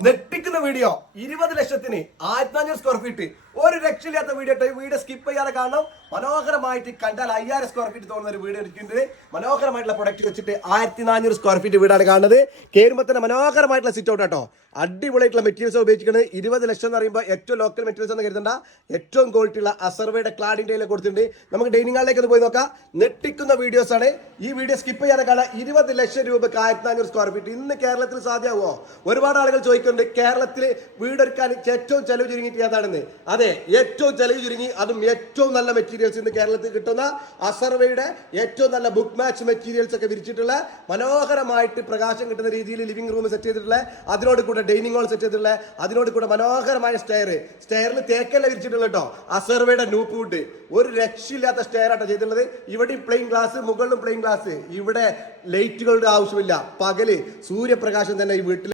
നെട്ടിക്കുന്ന video ഇരുപത് ലക്ഷത്തിന് ആയിരത്തി അഞ്ഞൂറ് സ്ക്വയർ ഫീറ്റ് ഒരു രക്ഷയില്ലാത്ത വീഡിയോ ഇട്ട് വീഡിയോ സ്കിപ്പ് ചെയ്യാതെ കാണണം. മനോഹരമായിട്ട് കണ്ടാൽ അയ്യായിരം സ്ക്വയർ ഫീറ്റ് തോന്നുന്ന ഒരു വീഡിയോ എടുക്കുന്നത് മനോഹരമായിട്ടുള്ള പ്രൊഡക്റ്റ് വെച്ചിട്ട് ആയിരത്തി നാനൂറ് സ്ക്വയർ ഫീറ്റ് വീടാണ് കാണുന്നത്. കയറുമ്പോൾ തന്നെ മനോഹരമായിട്ടുള്ള സിറ്റ് ഔട്ട് കേട്ടോ അടിപൊളിയായിട്ടുള്ള മെറ്റീരിയൽസ് ഉപയോഗിക്കുന്നത് ഇരുപത് ലക്ഷം എന്ന് പറയുമ്പോൾ ഏറ്റവും ലോക്കൽ മെറ്റീരിയൽസ് എന്ന് കരുതണ്ട. ഏറ്റവും ക്വാളിറ്റി ഉള്ള അസർവയുടെ ക്ലാഡിന്റെ കൊടുത്തിട്ടുണ്ട്. നമുക്ക് ഡൈനിങ് ഹാളിലേക്ക് ഒന്ന് പോയി നോക്കാം. നെട്ടിക്കുന്ന വീഡിയോസ് ആണ്. ഈ വീഡിയോ സ്കിപ്പ് ചെയ്യാതെ കാണാം ഇരുപത് ലക്ഷം രൂപക്ക് ആയിരത്തി നാനൂറ് സ്ക്വയർ ഫീറ്റ് ഇന്ന് കേരളത്തിൽ സാധ്യമാവോ ഒരുപാട് ആളുകൾ ചോദിക്കുന്നുണ്ട് കേരളത്തിൽ വീടൊരുക്കാൻ ഏറ്റവും ചെലവ് ചുരുങ്ങിയിട്ട് ഏതാണെന്ന്. അതെ ഏറ്റവും ചെലവ് ചുരുങ്ങി അതും ഏറ്റവും നല്ല മെറ്റീരിയൽസ് ഇന്ന് കേരളത്തിൽ കിട്ടുന്ന അസർവയുടെ ഏറ്റവും നല്ല ബുക്ക് മാച്ച് മെറ്റീരിയൽസ് ഒക്കെ വിരിച്ചിട്ടുള്ള മനോഹരമായിട്ട് പ്രകാശം കിട്ടുന്ന രീതിയിൽ ലിവിംഗ് റൂം സെറ്റ് ചെയ്തിട്ടുള്ള അതിനോട് കൂടെ ഡൈനിങ് ഹാൾ സെറ്റ് ചെയ്തിട്ടുള്ള അതിനോട് കൂടെ മനോഹരമായ സ്റ്റെയർ സ്റ്റെയറിൽ തേക്കല്ല വിരിച്ചിട്ടുള്ള കേട്ടോ. അസർവയുടെ നൂപ്പ് വുഡ് ഒരു രക്ഷയില്ലാത്ത സ്റ്റെയർ ആട്ടോ ചെയ്തിട്ടുള്ളത്. ഇവിടെ പ്ലെയിൻ ഗ്ലാസ് മുകളിലും പ്ലെയിൻ ഗ്ലാസ് ഇവിടെ ലൈറ്റുകളുടെ ആവശ്യമില്ല. പകൽ സൂര്യപ്രകാശം തന്നെ ഈ വീട്ടിൽ